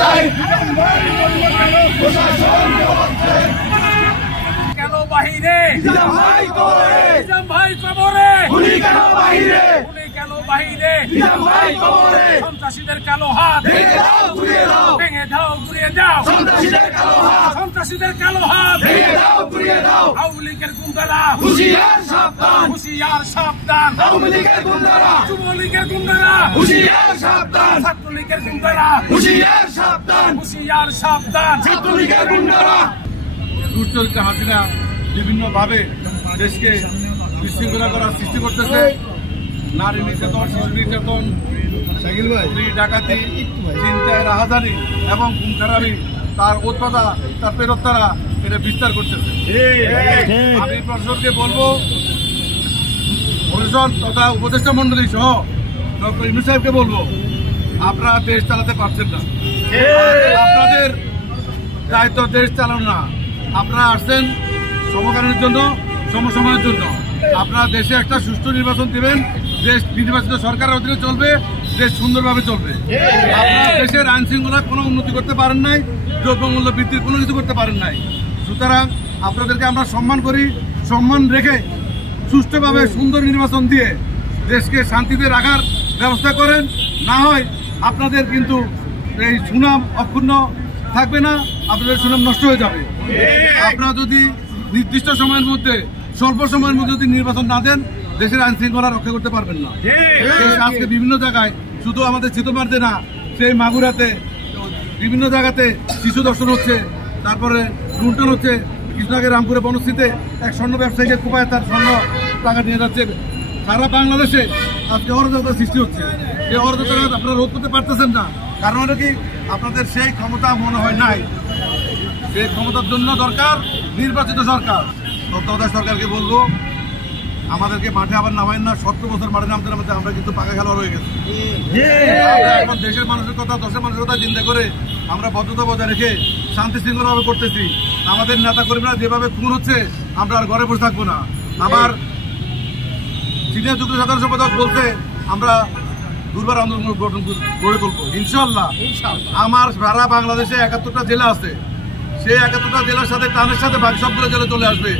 চাই। কেন বাহিরে ভাই কবরে, গুলি কেন বাহিরে, কেন বাহিরে সন্ত্রাসীদের কালো হাত ভেঙে দাও ঘুরিয়ে দাও, ভেঙে দাও ঘুরিয়ে দাও, সন্ত্রাসীদের কালো হাত, সন্ত্রাসীদের কালো হাত ভেঙে দাও ঘুরিয়ে দাও। আওয়ামী লীগের গুন্ডারা হুঁশিয়ার সাবধান, হুঁশিয়ার সাবধান। আওয়ামী লীগের গুন্ডারা, যুবলীগের গুন্ডারা হুঁশিয়ার সাবধান, ছাত্রলীগের গুন্ডারা হুঁশিয়ার সাবধান, হুঁশিয়ার সাবধান। ছাত্রলীগের গুন্ডারা দুশ্চরিত্র হাসিনা বিভিন্ন ভাবে দেশকে বিশৃঙ্খলা করার সৃষ্টি করতেছে। নারী নির্যাতন, শিশু নির্যাতন, ডাকাতি, চিন্তায় রাহাজানি এবং খুন খারাপি, তার উৎপাদা, তার পেরোত্তারা এটা বিস্তার করতেছে। আমি প্রশাসনকে বলবো, প্রশাসন তথা উপদেষ্টা মন্ডলী সহ ডক্টর ইউনূস সাহেবকে বলবো, আপনারা দেশ চালাতে পারছেন না, আপনাদের দায়িত্ব দেশ চালানো না। আপনারা আসছেন সমকালীনের জন্য, সমসময়ের জন্য। আপনারা দেশে একটা সুষ্ঠু নির্বাচন দিবেন, দেশ নির্বাচিত সরকারের অধীনে চলবে, দেশ সুন্দরভাবে চলবে। আপনারা দেশের আইন শৃঙ্খলা কোনো উন্নতি করতে পারেন নাই, দ্রব্যমূল্য বৃদ্ধির কোনো কিছু করতে পারেন নাই। সুতরাং আপনাদেরকে আমরা সম্মান করি, সম্মান রেখে সুষ্ঠুভাবে সুন্দর নির্বাচন দিয়ে দেশকে শান্তিতে রাখার ব্যবস্থা করেন। না হয় আপনাদের কিন্তু এই সুনাম অক্ষুণ্ণ থাকবে না, আপনাদের সুনাম নষ্ট হয়ে যাবে। আপনারা যদি নির্দিষ্ট সময়ের মধ্যে, স্বল্প সময়ের মধ্যে যদি নির্বাচন না দেন, দেশের আইন শৃঙ্খলা রক্ষা করতে পারবেন না। আজকে বিভিন্ন জায়গায়, শুধু আমাদের চিতমারতে না, সেই মাগুরাতে বিভিন্ন জায়গাতে শিশু দর্শন হচ্ছে, তারপরে লুণ্ঠন হচ্ছে। কৃষ্ণাগে রামপুরে বনশ্রীতে এক স্বর্ণ ব্যবসায়ীকে কোপায় তার স্বর্ণ টাকা নিয়ে যাচ্ছে। সারা বাংলাদেশে আজকে অরাজকতার সৃষ্টি হচ্ছে। এই অরাজকতা আপনারা রোধ করতে পারতেছেন না, কারণ এটা কি আপনাদের সেই ক্ষমতা মনে হয় নাই। সেই ক্ষমতার জন্য দরকার নির্বাচিত সরকার। তত্ত্বাবধায়ক সরকারকে বলবো, আমাদেরকে মাঠে আবার নামাইন না। 70 বছর মাঠে নামতে নামতে আমরা কিন্তু পাকা খেলোয়াড় হয়ে গেছি। এখন দেশের মানুষের কথা, দশের মানুষের কথা চিন্তা করে আমরা বদ্ধতা বজায় রেখে শান্তি শৃঙ্খলাভাবে করতেছি। আমাদের নেতা কর্মীরা যেভাবে খুন হচ্ছে, আমরা আর ঘরে বসে থাকবো না। আবার সিনিয়র যুগ্ম সাধারণ সম্পাদক বলতে আমরা দুর্বার আন্দোলন গড়ে তুলবো ইনশাল্লাহ। আমার সারা বাংলাদেশে 71টা জেলা আছে, সেই 71টা জেলার সাথে টানের সাথে বাকি সবগুলো জেলা চলে আসবে।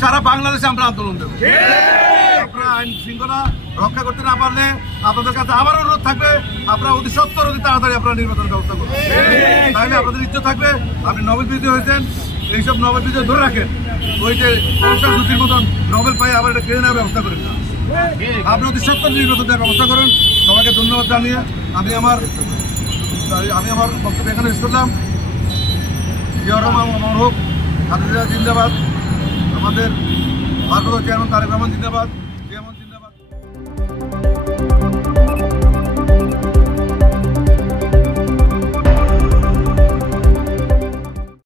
সারা বাংলাদেশে আমরা আন্দোলন দেবো। আপনারা আইন শৃঙ্খলা রক্ষা করতে না পারলে আপনাদের কাছে আবার অনুরোধ থাকবে, আপনারা অতি সত্তর অতি তাড়াতাড়ি আপনারা নির্বাচনের ব্যবস্থা করবেন। তাহলে আপনাদের ইচ্ছে থাকবে, আপনি নোবেল বিজয়ী হয়েছেন, এইসব নোবেল বিজয় ধরে রাখেন। ওই যে দুটির মতন নোবেল পাই আবার এটা কেড়ে নেওয়ার ব্যবস্থা করেন না। আপনি অতি সত্তর নির্বাচন দেওয়ার ব্যবস্থা করেন। সবাইকে ধন্যবাদ জানিয়ে আমি আমার বক্তব্য এখানে শেষ করলাম। জিয়া রহমান অমর হোক, খালেদা জিয়া জিন্দাবাদ, আমাদের ভারপ্রাপ্ত চেয়ারম্যান তারেক রহমান জিন্দাবাদ।